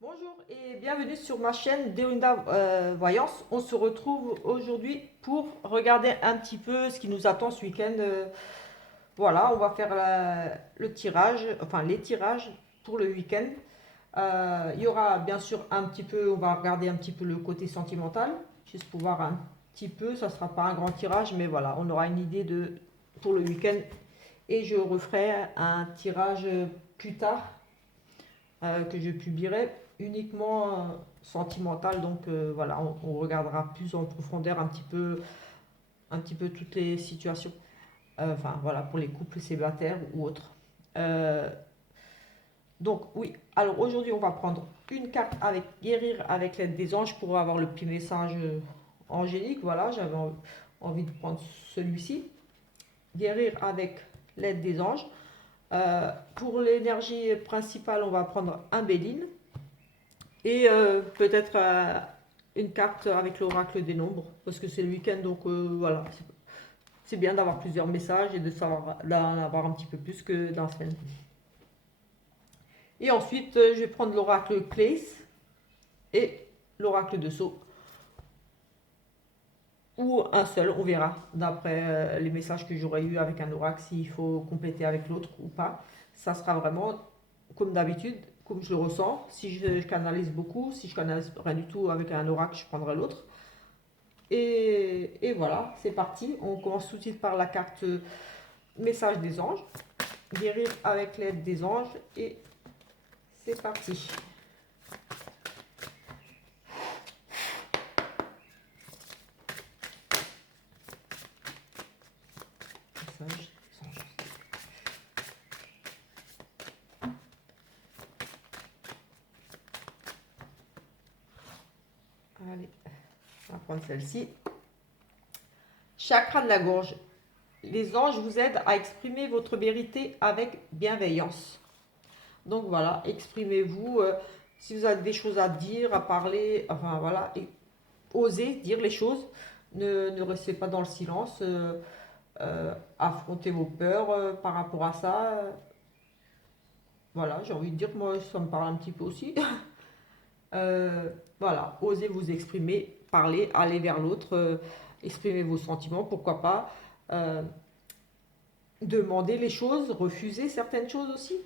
Bonjour et bienvenue sur ma chaîne Deunda Voyance. On se retrouve aujourd'hui pour regarder un petit peu ce qui nous attend ce week-end. Voilà, on va faire le tirage, enfin les tirages pour le week-end. Il y aura bien sûr un petit peu, on va regarder un petit peu le côté sentimental, juste pour voir un petit peu. Ça sera pas un grand tirage, mais voilà, on aura une idée de pour le week-end. Et je referai un tirage plus tard que je publierai uniquement sentimental. Donc voilà, on regardera plus en profondeur un petit peu toutes les situations. Enfin voilà, pour les couples célibataires ou autres. Euh, donc oui, alors aujourd'hui on va prendre une carte avec guérir avec l'aide des anges pour avoir le petit message angélique. Voilà, j'avais envie de prendre celui-ci. Guérir avec l'aide des anges. Pour l'énergie principale, on va prendre un Béline. Et peut-être une carte avec l'oracle des nombres, parce que c'est le week-end, donc voilà. C'est bien d'avoir plusieurs messages et de savoir d'en avoir un petit peu plus que dans la semaine. Et ensuite, je vais prendre l'oracle Clays et l'oracle de Sceaux, ou un seul, on verra, d'après les messages que j'aurai eu avec un oracle, s'il faut compléter avec l'autre ou pas. Ça sera vraiment comme d'habitude, comme je le ressens. Si je canalise beaucoup, si je canalise rien du tout avec un oracle, je prendrai l'autre. Et voilà, c'est parti. On commence tout de suite par la carte message des anges. Guérir avec l'aide des anges. Et c'est parti. Message des anges. Allez, on va prendre celle-ci. Chakra de la gorge. Les anges vous aident à exprimer votre vérité avec bienveillance. Donc voilà, exprimez-vous. Si vous avez des choses à dire, à parler, enfin voilà, et osez dire les choses. Ne restez pas dans le silence. Affrontez vos peurs par rapport à ça. Voilà, j'ai envie de dire, moi, ça me parle un petit peu aussi. Voilà, osez vous exprimer, parler, aller vers l'autre, exprimer vos sentiments, pourquoi pas. Euh, Demander les choses, refuser certaines choses aussi.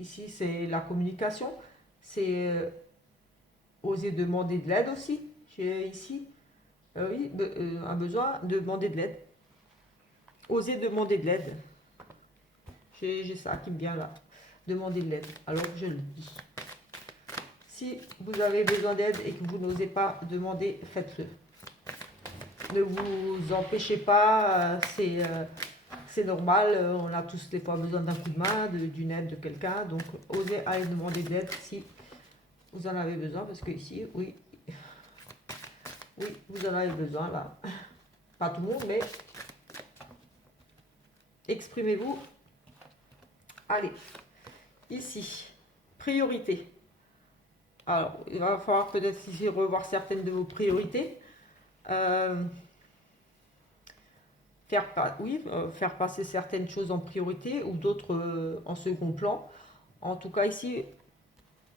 Ici, c'est la communication. C'est oser demander de l'aide aussi. J'ai ici, oui, un besoin de demander de l'aide. Oser demander de l'aide. J'ai ça qui me vient là. Demander de l'aide. Alors je le dis. Si vous avez besoin d'aide et que vous n'osez pas demander, faites-le. Ne vous empêchez pas, c'est normal, on a tous des fois besoin d'un coup de main, d'une aide de quelqu'un, donc osez aller demander de l'aide si vous en avez besoin, parce que ici, oui, oui, vous en avez besoin là. Pas tout le monde, mais exprimez-vous. Allez, ici, priorité. Alors, il va falloir peut-être ici revoir certaines de vos priorités. Euh, faire passer certaines choses en priorité ou d'autres en second plan. En tout cas, ici,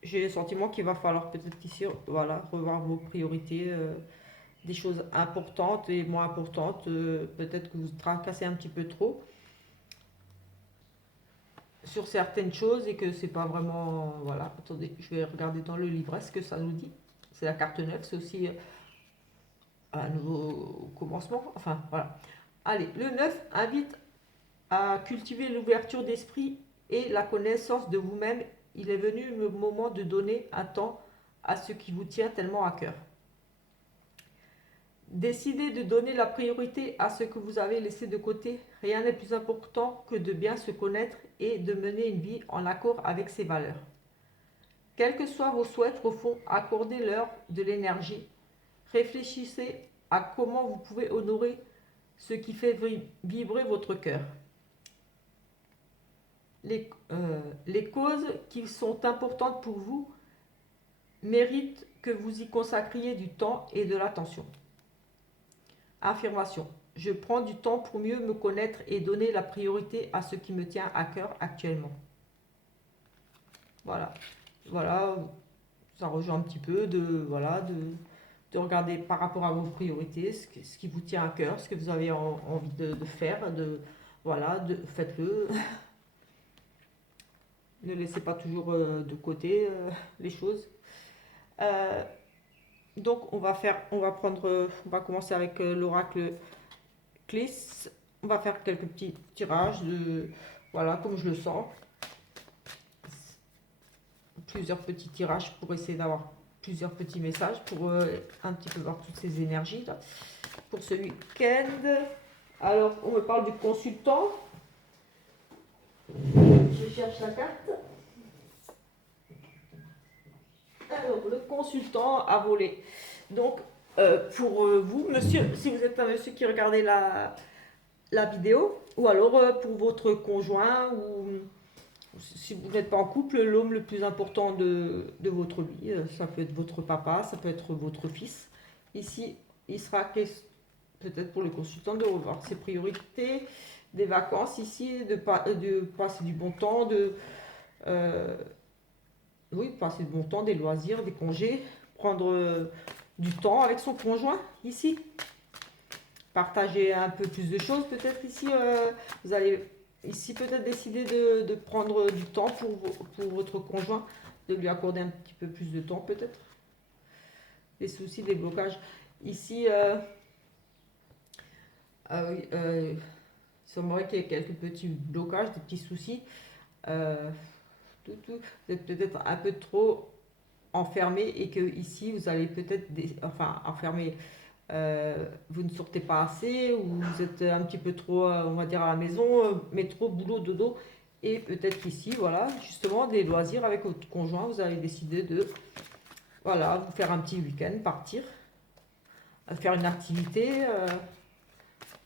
j'ai le sentiment qu'il va falloir peut-être ici voilà, revoir vos priorités, des choses importantes et moins importantes. Peut-être que vous tracassez un petit peu trop sur certaines choses et que c'est pas vraiment. Voilà, attendez, je vais regarder dans le livret ce que ça nous dit. C'est la carte 9, c'est aussi un nouveau commencement. Enfin, voilà. Allez, le 9 invite à cultiver l'ouverture d'esprit et la connaissance de vous-même. Il est venu le moment de donner un temps à ce qui vous tient tellement à cœur. Décidez de donner la priorité à ce que vous avez laissé de côté. Rien n'est plus important que de bien se connaître et de mener une vie en accord avec ses valeurs. Quels que soient vos souhaits profonds, accordez-leur de l'énergie. Réfléchissez à comment vous pouvez honorer ce qui fait vibrer votre cœur. Les causes qui sont importantes pour vous méritent que vous y consacriez du temps et de l'attention. Affirmation. Je prends du temps pour mieux me connaître et donner la priorité à ce qui me tient à cœur actuellement. Voilà. Voilà. Ça rejoint un petit peu de, voilà, de regarder par rapport à vos priorités, ce qui vous tient à cœur, ce que vous avez envie de faire, voilà, faites-le. Ne laissez pas toujours de côté les choses. Euh, donc on va commencer avec l'oracle Clis. On va faire quelques petits tirages voilà, comme je le sens. Plusieurs petits tirages pour essayer d'avoir plusieurs petits messages pour un petit peu voir toutes ces énergies là. Pour ce week-end. Alors, on me parle du consultant. Je cherche la carte. Alors, le consultant a volé. Donc, pour vous, monsieur, si vous êtes un monsieur qui regardez la vidéo, ou alors pour votre conjoint, ou si vous n'êtes pas en couple, l'homme le plus important de votre vie, ça peut être votre papa, ça peut être votre fils. Ici, il sera peut-être pour le consultant de revoir ses priorités, des vacances ici, de passer du bon temps, euh, oui, passer du bon temps, des loisirs, des congés, prendre du temps avec son conjoint ici, partager un peu plus de choses peut-être ici. Vous allez ici peut-être décider de prendre du temps pour votre conjoint, de lui accorder un petit peu plus de temps peut-être. Des soucis, des blocages. Ici, oui, il semblerait qu'il y ait quelques petits blocages, des petits soucis. Euh, vous êtes peut-être un peu trop enfermé et que ici vous allez peut-être, enfin enfermé, vous ne sortez pas assez ou vous êtes un petit peu trop, on va dire à la maison, mais trop boulot, dodo. Et peut-être qu'ici, voilà, justement, des loisirs avec votre conjoint, vous allez décider de, voilà, vous faire un petit week-end, partir, faire une activité.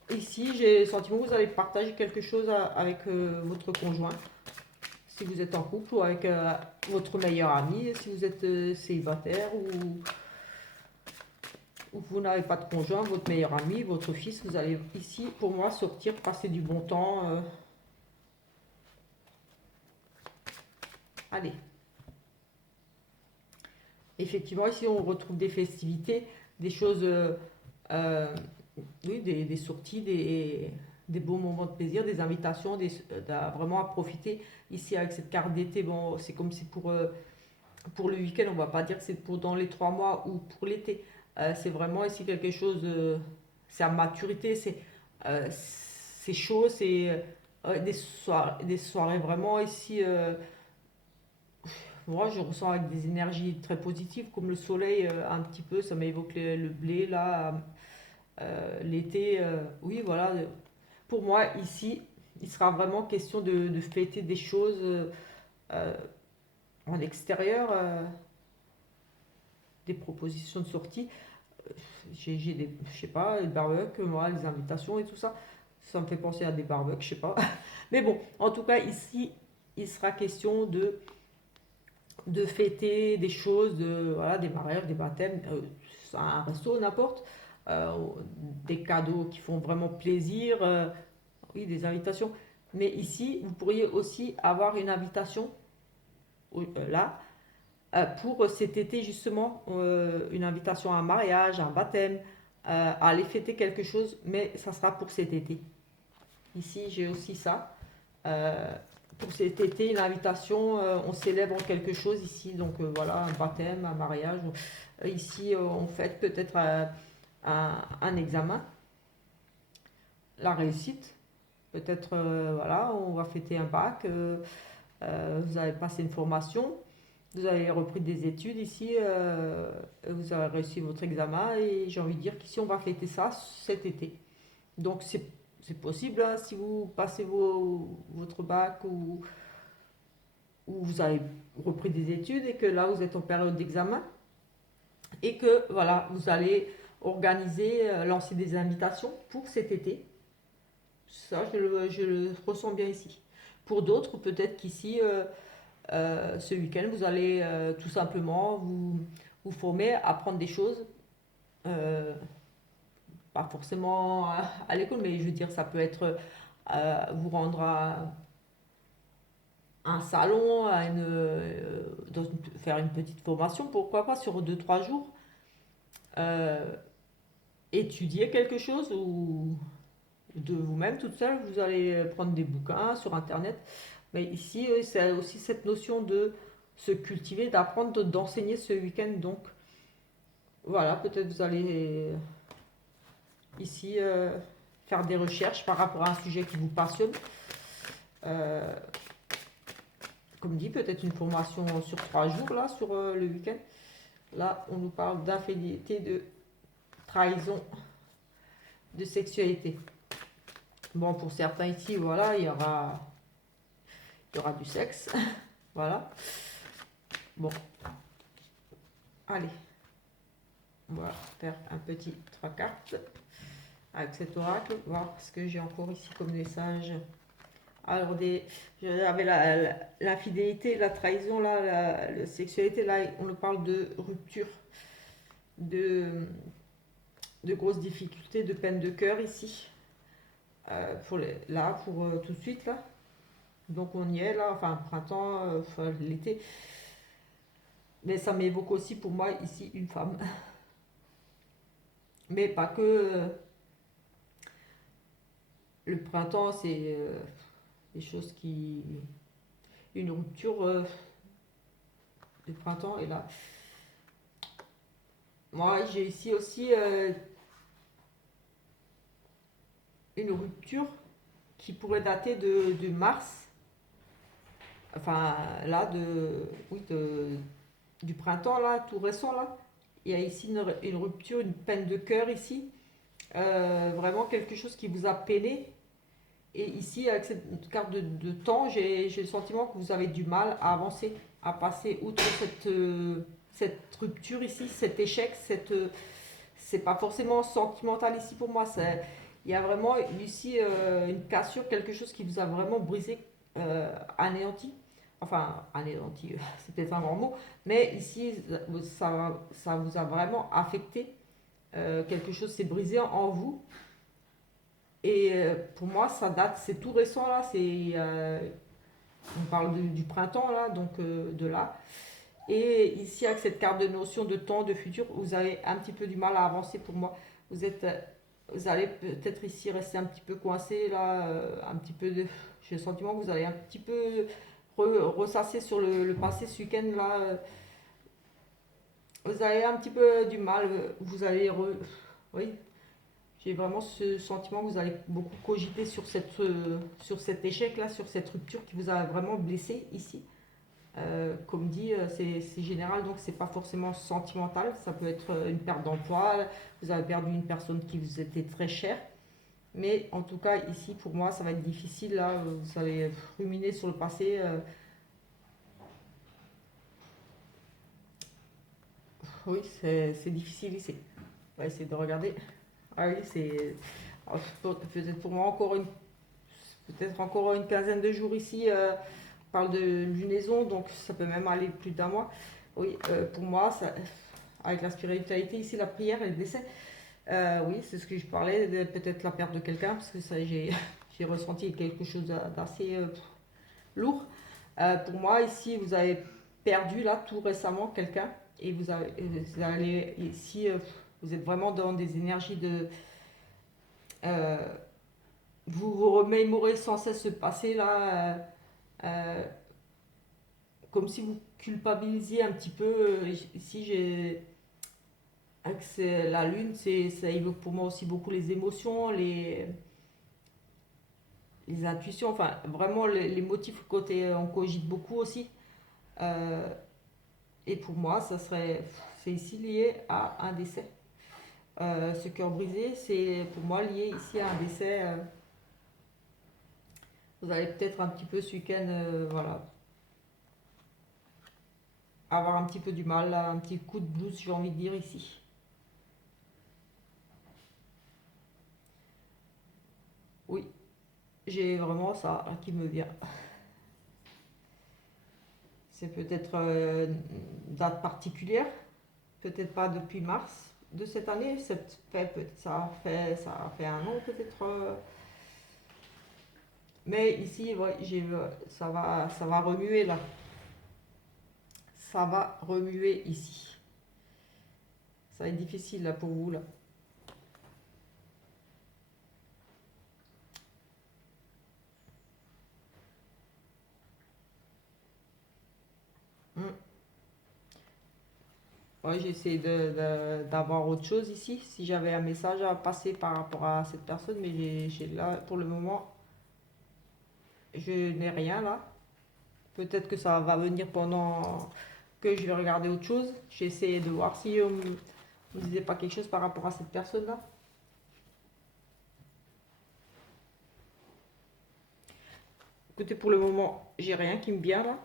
Ici, j'ai le sentiment que vous allez partager quelque chose avec votre conjoint, si vous êtes en couple ou avec votre meilleur ami, si vous êtes célibataire ou vous n'avez pas de conjoint, votre meilleur ami, votre fils, vous allez ici, pour moi, sortir, passer du bon temps. Allez. Effectivement, ici, on retrouve des festivités, des choses, euh, oui, des sorties, des beaux moments de plaisir, des invitations, vraiment à profiter. Ici, avec cette carte d'été, bon, c'est comme si pour le week-end, on ne va pas dire que c'est pour dans les 3 mois ou pour l'été. C'est vraiment ici quelque chose, c'est à maturité, c'est chaud, c'est des soirées vraiment ici. Moi, je ressens avec des énergies très positives, comme le soleil, un petit peu, ça m'évoque le blé, là, l'été. Oui, voilà. Pour moi, ici, il sera vraiment question de fêter des choses euh, en extérieur, des propositions de sortie. J'ai des, je sais pas, les barbecues, moi, les invitations et tout ça. Ça me fait penser à des barbecues, je sais pas. Mais bon, en tout cas, ici, il sera question de fêter des choses, voilà, des mariages, des baptêmes, un resto, n'importe, euh, des cadeaux qui font vraiment plaisir, oui, des invitations. Mais ici, vous pourriez aussi avoir une invitation, là, pour cet été justement, une invitation à un mariage, à un baptême, à aller fêter quelque chose, mais ça sera pour cet été. Ici, j'ai aussi ça. Euh, pour cet été, l'invitation, on célèbre quelque chose ici, donc voilà, un baptême, un mariage. Ici, on fête peut-être un examen, la réussite. Peut-être, voilà, on va fêter un bac, vous avez passé une formation, vous avez repris des études ici, vous avez réussi votre examen et j'ai envie de dire qu'ici, on va fêter ça cet été. Donc c'est possible hein, si vous passez votre bac ou vous avez repris des études et que là vous êtes en période d'examen et que voilà, vous allez organiser, lancer des invitations pour cet été. Ça, je le ressens bien ici. Pour d'autres, peut-être qu'ici, ce week-end, vous allez tout simplement vous former, apprendre des choses. euh, Pas forcément à l'école, mais je veux dire, ça peut être vous rendre un salon, faire une petite formation, pourquoi pas sur 2 3 jours, euh, étudier quelque chose ou de vous-même toute seule, vous allez prendre des bouquins sur Internet. Mais ici, c'est aussi cette notion de se cultiver, d'apprendre, d'enseigner ce week-end. Donc voilà, peut-être vous allez ici faire des recherches par rapport à un sujet qui vous passionne. Euh, Comme dit, peut-être une formation sur 3 jours, là, sur le week-end. Là, on nous parle d'infidélité, de trahison, de sexualité. Bon, pour certains ici, voilà, il y aura du sexe. Voilà. Bon, allez, on va faire un petit 3 cartes avec cet oracle, voir ce que j'ai encore ici comme message. Alors, j'avais l'infidélité, la trahison, là, la sexualité, là, on nous parle de rupture, de, de grosses difficultés, de peine de cœur ici, pour tout de suite, là. Donc, on y est, là, enfin, printemps, enfin, l'été. Mais ça m'évoque aussi pour moi ici une femme. Mais pas que. Le printemps, c'est des choses qui. Une rupture de printemps. Et là, moi, j'ai ici aussi une rupture qui pourrait dater de mars. Enfin, là, oui, du printemps, là, tout récent, là. Il y a ici une rupture, une peine de cœur ici. Vraiment quelque chose qui vous a peiné. Et ici, avec cette carte de temps, j'ai le sentiment que vous avez du mal à avancer, à passer outre cette rupture ici, cet échec, c'est pas forcément sentimental ici pour moi. Il y a vraiment ici une cassure, quelque chose qui vous a vraiment brisé, anéanti. Enfin, anéanti, c'est peut-être un grand mot, mais ici, ça vous a vraiment affecté. Quelque chose s'est brisé en vous. Et pour moi, ça date, c'est tout récent là. On parle du printemps là, donc de là. Et ici, avec cette carte de notion de temps, de futur, vous avez un petit peu du mal à avancer pour moi. Vous allez peut-être ici rester un petit peu coincé là, un petit peu de. J'ai le sentiment que vous allez un petit peu ressasser sur le passé ce week-end là. Vous avez un petit peu du mal. Vous allez. Oui, j'ai vraiment ce sentiment que vous allez beaucoup cogiter sur cet échec-là, sur cette rupture qui vous a vraiment blessé ici. Comme dit, c'est général, donc c'est pas forcément sentimental. Ça peut être une perte d'emploi, vous avez perdu une personne qui vous était très chère. Mais en tout cas, ici, pour moi, ça va être difficile. Là, vous allez ruminer sur le passé. Oui, c'est difficile ici. On va essayer de regarder. Ah oui, c'est peut-être pour moi peut-être encore une quinzaine de jours ici. On parle de lunaison, donc ça peut même aller plus d'un mois. Oui, pour moi, avec la spiritualité ici, la prière et le décès, oui, c'est ce que je parlais, peut-être la perte de quelqu'un, parce que ça, j'ai ressenti quelque chose d'assez lourd. Pour moi, ici, vous avez perdu là tout récemment quelqu'un, et vous allez ici, vous êtes vraiment dans des énergies de. euh, vous vous remémorez sans cesse ce passé là. Euh, Comme si vous culpabilisiez un petit peu. Ici, avec la lune, ça évoque pour moi aussi beaucoup les émotions, les intuitions, enfin vraiment les motifs côté on cogite beaucoup aussi. Euh, et pour moi, c'est ici lié à un décès. Ce cœur brisé, c'est pour moi lié ici à un décès. Vous allez peut-être un petit peu ce week-end, voilà, avoir un petit peu du mal, là, un petit coup de blues, j'ai envie de dire ici. Oui, j'ai vraiment ça là, qui me vient. C'est peut-être une date particulière, peut-être pas depuis mars de cette année. Ça a fait un an peut-être. Mais ici, ouais, ça va remuer là. Ça va remuer ici. Ça va être difficile là pour vous là. Hmm. Ouais, j'essaie d'avoir autre chose ici. Si j'avais un message à passer par rapport à cette personne, mais là, pour le moment, je n'ai rien là. Peut-être que ça va venir pendant que je vais regarder autre chose. J'ai essayé de voir si on me disait pas quelque chose par rapport à cette personne-là. Écoutez, pour le moment, j'ai rien qui me vient là.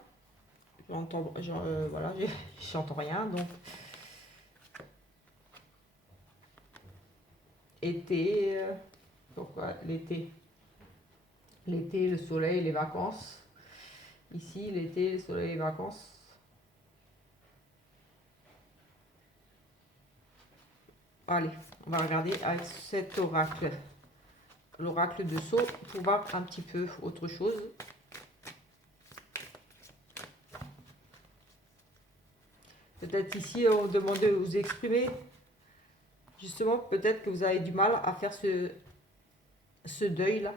Voilà, j'entends rien. Donc, été, pourquoi l'été? L'été, le soleil, les vacances. Ici, l'été, le soleil, les vacances. Allez, on va regarder avec cet oracle. L'oracle de Sceaux pour voir un petit peu autre chose. Peut-être ici, on demande de vous exprimer. Justement, peut-être que vous avez du mal à faire ce deuil-là.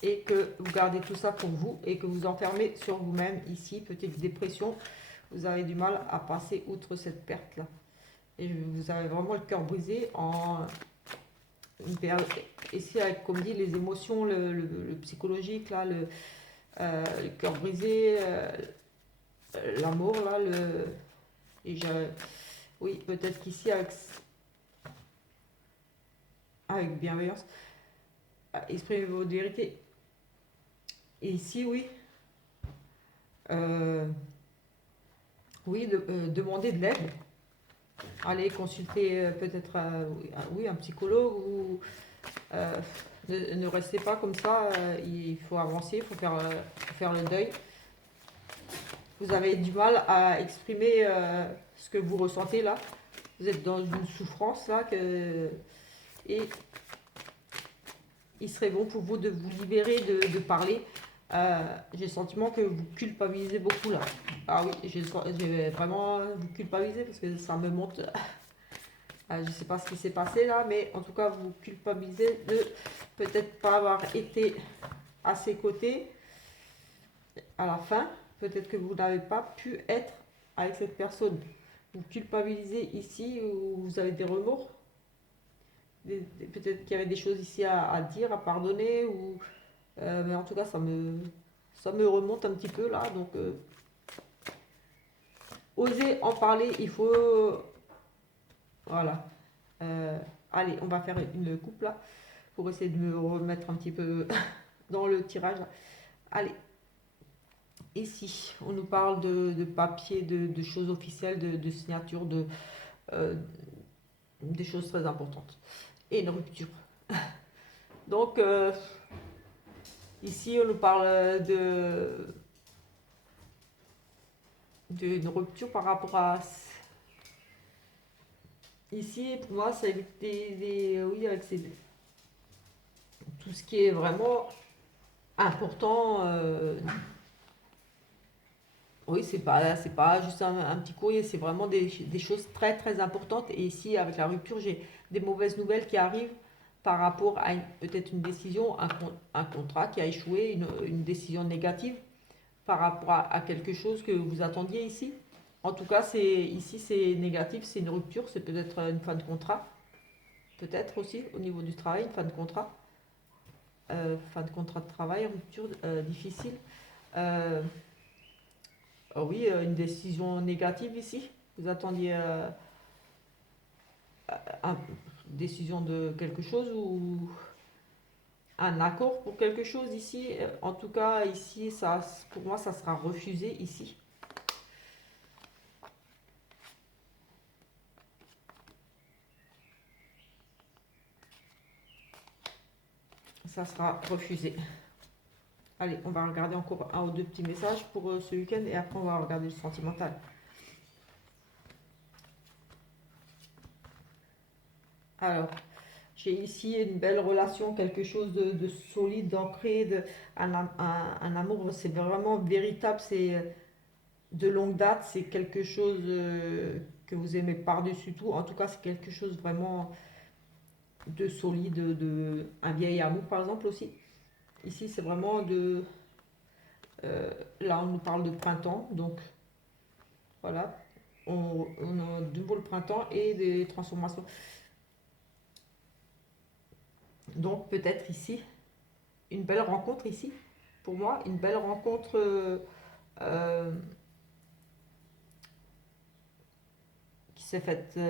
Et que vous gardez tout ça pour vous et que vous enfermez sur vous-même ici. Petite dépression. Vous avez du mal à passer outre cette perte-là. Et vous avez vraiment le cœur brisé en une période. Ici, avec, comme dit, les émotions, le psychologique, là, le cœur brisé, l'amour, là, et oui, peut-être qu'ici, avec bienveillance, exprimez votre vérité. Et ici, oui, euh, oui, demander de l'aide. Allez consulter peut-être oui, un psychologue ou ne restez pas comme ça. Il faut avancer, il faut faire le deuil. Vous avez du mal à exprimer ce que vous ressentez là. Vous êtes dans une souffrance là et il serait bon pour vous de vous libérer, de parler. J'ai le sentiment que vous culpabilisez beaucoup là. Ah oui, j'ai vraiment vous culpabiliser parce que ça me monte. Je ne sais pas ce qui s'est passé là, mais en tout cas, vous culpabilisez de peut-être pas avoir été à ses côtés à la fin. Peut-être que vous n'avez pas pu être avec cette personne. Vous culpabilisez ici ou vous avez des remords. Peut-être qu'il y avait des choses ici à dire, à pardonner. Mais en tout cas, ça me remonte un petit peu là. Donc, osez en parler. Il faut. Voilà. Allez, on va faire une coupe là pour essayer de me remettre un petit peu dans le tirage. Allez, ici, on nous parle de papier, de choses officielles, de signatures, euh, des choses très importantes. Et une rupture. Donc, ici, on nous parle d'une rupture par rapport à. Ici, pour moi, ça évite oui, avec tout ce qui est vraiment important. Oui, c'est pas juste un petit courrier, c'est vraiment des choses très très importantes. Et ici, avec la rupture, j'ai des mauvaises nouvelles qui arrivent par rapport à peut-être une décision, un contrat qui a échoué, une décision négative par rapport à quelque chose que vous attendiez ici. En tout cas, ici c'est négatif, c'est une rupture, c'est peut-être une fin de contrat, peut-être aussi au niveau du travail, une fin de contrat de travail, rupture difficile. Euh, oui, une décision négative ici. Vous attendiez une décision de quelque chose ou un accord pour quelque chose ici. En tout cas, ici, ça, pour moi, ça sera refusé ici. Ça sera refusé. Allez, on va regarder encore un ou deux petits messages pour ce week-end et après on va regarder le sentimental. Alors, J'ai ici une belle relation, quelque chose de solide, d'ancré, un amour, c'est vraiment véritable, c'est de longue date, c'est quelque chose que vous aimez par-dessus tout. En tout cas, c'est quelque chose vraiment de solide, un vieil amour par exemple aussi. Ici, c'est vraiment là, on nous parle de printemps, donc voilà, on a de nouveau le printemps et des transformations. Donc peut-être ici, une belle rencontre ici, pour moi, une belle rencontre euh, qui s'est faite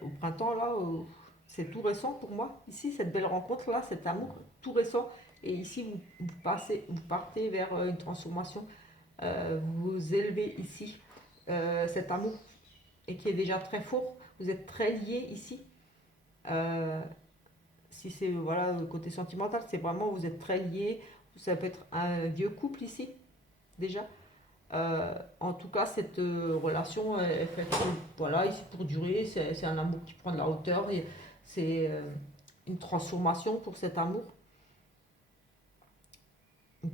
au printemps, là, c'est tout récent pour moi. Ici, cette belle rencontre-là, cet amour tout récent. Et ici, vous partez vers une transformation, vous vous élevez ici. Cet amour et qui est déjà très fort, vous êtes très liés ici. Euh, Si c'est voilà le côté sentimental, c'est vraiment vous êtes très liés. Ça peut être un vieux couple ici déjà. En tout cas, cette relation est faite voilà ici pour durer. C'est un amour qui prend de la hauteur et c'est une transformation pour cet amour.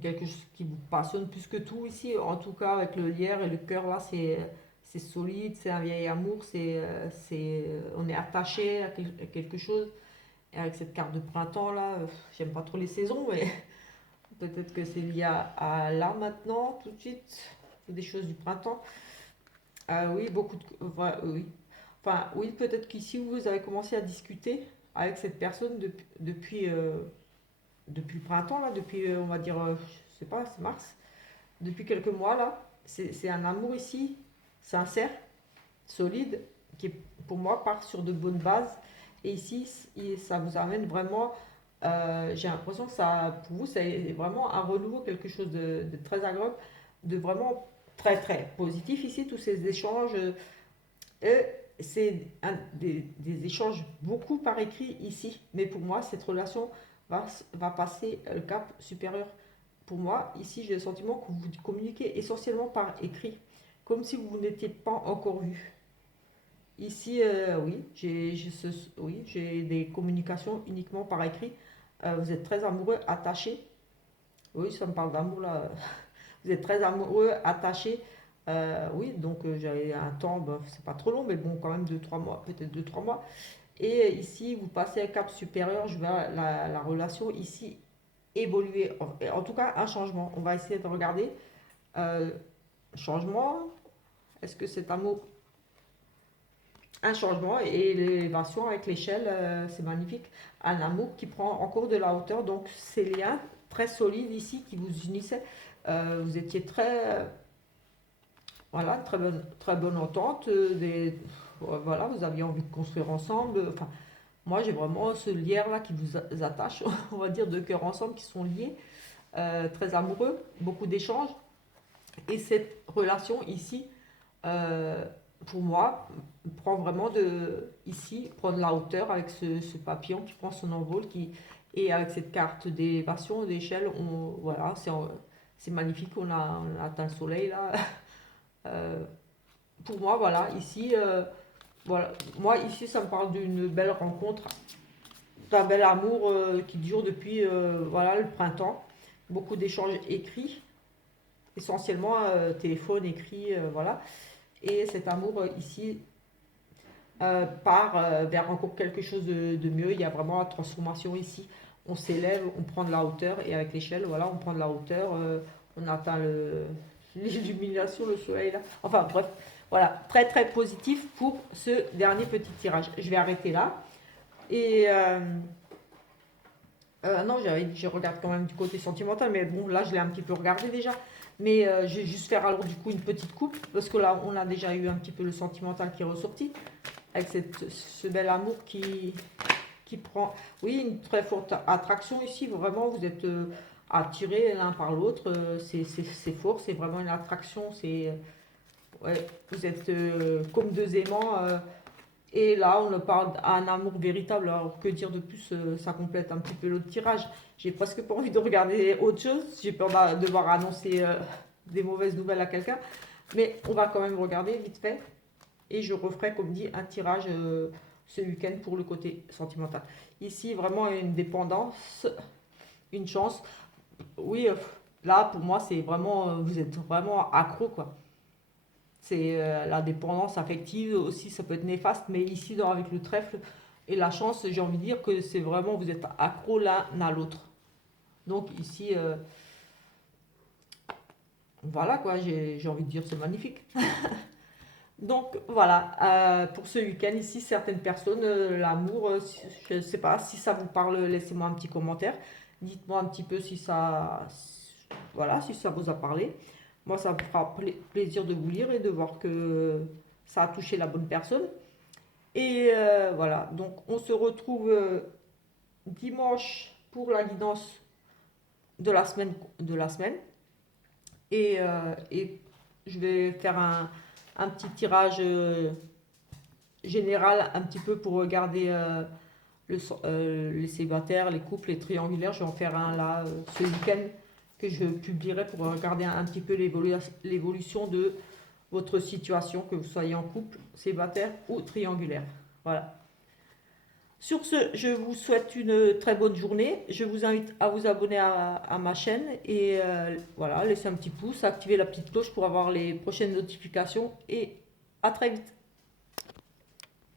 Quelque chose qui vous passionne plus que tout ici. En tout cas, avec le lierre et le cœur là, c'est solide. C'est un vieil amour. On est attaché à quelque chose. Et avec cette carte de printemps là, j'aime pas trop les saisons, mais peut-être que c'est lié à là maintenant, tout de suite, des choses du printemps. Ah oui, beaucoup de. Oui. Enfin, oui, peut-être qu'ici vous avez commencé à discuter avec cette personne depuis le printemps, là, depuis, on va dire, je sais pas, c'est mars, depuis quelques mois là. C'est un amour ici, sincère, solide, qui pour moi part sur de bonnes bases. Et ici, ça vous amène vraiment, j'ai l'impression que ça, pour vous, c'est vraiment un renouveau, quelque chose de très agréable, de vraiment très très positif ici, tous ces échanges. Et c'est des échanges beaucoup par écrit ici. Mais pour moi, cette relation va passer le cap supérieur. Pour moi, ici, j'ai le sentiment que vous communiquez essentiellement par écrit, comme si vous n'étiez pas encore vu. Ici, oui, oui, j'ai des communications uniquement par écrit. Vous êtes très amoureux, attachés. Oui, ça me parle d'amour là. Vous êtes très amoureux, attachés. Oui, donc j'avais un temps, bah, c'est pas trop long, mais bon, quand même 2 3 mois, peut-être 2 3 mois. Et ici, vous passez un cap supérieur. Je vois la relation ici évoluer. En tout cas, un changement. On va essayer de regarder. Euh, Changement. Est-ce que cet amour un changement et l'élévation avec l'échelle, c'est magnifique. Un amour qui prend encore de la hauteur, donc ces liens très solides ici qui vous unissaient, vous étiez voilà, très bonne entente, voilà, vous aviez envie de construire ensemble. Enfin, moi j'ai vraiment ce lien là qui vous attache, on va dire de cœur ensemble, qui sont liés, très amoureux, beaucoup d'échanges. Et cette relation ici, euh, pour moi, prend vraiment ici, prend de la hauteur avec ce papillon qui prend son envol, et avec cette carte d'élévation, d'échelle, voilà, c'est magnifique, on a atteint le soleil là. Euh, pour moi, voilà, ici, voilà, moi ici, ça me parle d'une belle rencontre, d'un bel amour qui dure depuis, voilà, le printemps. Beaucoup d'échanges écrits, essentiellement téléphone, écrit, voilà. Et cet amour ici part vers encore quelque chose de mieux. Il y a vraiment la transformation ici. On s'élève, on prend de la hauteur et avec l'échelle, voilà, on prend de la hauteur, on atteint l'illumination, le soleil là. Enfin bref, voilà, très très positif pour ce dernier petit tirage. Je vais arrêter là. Et non, je regarde quand même du côté sentimental, mais bon, là je l'ai un petit peu regardé déjà. Mais je vais juste faire alors du coup une petite coupe, parce que là on a déjà eu un petit peu le sentimental qui est ressorti, avec ce bel amour qui prend, oui, une très forte attraction ici. Vraiment, vous êtes attirés l'un par l'autre. C'est fort, c'est vraiment une attraction. Ouais, vous êtes comme deux aimants. Et là, on parle d'un amour véritable. Alors, que dire de plus, ça complète un petit peu l'autre tirage. J'ai presque pas envie de regarder autre chose. J'ai peur de devoir annoncer des mauvaises nouvelles à quelqu'un. Mais on va quand même regarder vite fait. Et je referai, comme dit, un tirage ce week-end pour le côté sentimental. Ici, vraiment une dépendance, une chance. Oui, là, pour moi, c'est vraiment, vous êtes vraiment accro, quoi. C'est la dépendance affective aussi, ça peut être néfaste, mais ici, avec le trèfle et la chance, j'ai envie de dire que c'est vraiment, vous êtes accro l'un à l'autre. Donc ici, voilà quoi, j'ai envie de dire, c'est magnifique. Donc voilà, pour ce week-end ici, certaines personnes, l'amour, je ne sais pas si ça vous parle, laissez-moi un petit commentaire. Dites-moi un petit peu si ça, voilà, si ça vous a parlé. Moi, ça me fera plaisir de vous lire et de voir que ça a touché la bonne personne. Et voilà, donc on se retrouve dimanche pour la guidance de la semaine. Et je vais faire un petit tirage général un petit peu pour regarder les célibataires, les couples, les triangulaires. Je vais en faire un là ce week-end que je publierai pour regarder un petit peu l'évolution de votre situation, que vous soyez en couple, célibataire ou triangulaire. Voilà. Sur ce, je vous souhaite une très bonne journée. Je vous invite à vous abonner à ma chaîne et voilà, laissez un petit pouce, activez la petite cloche pour avoir les prochaines notifications et à très vite.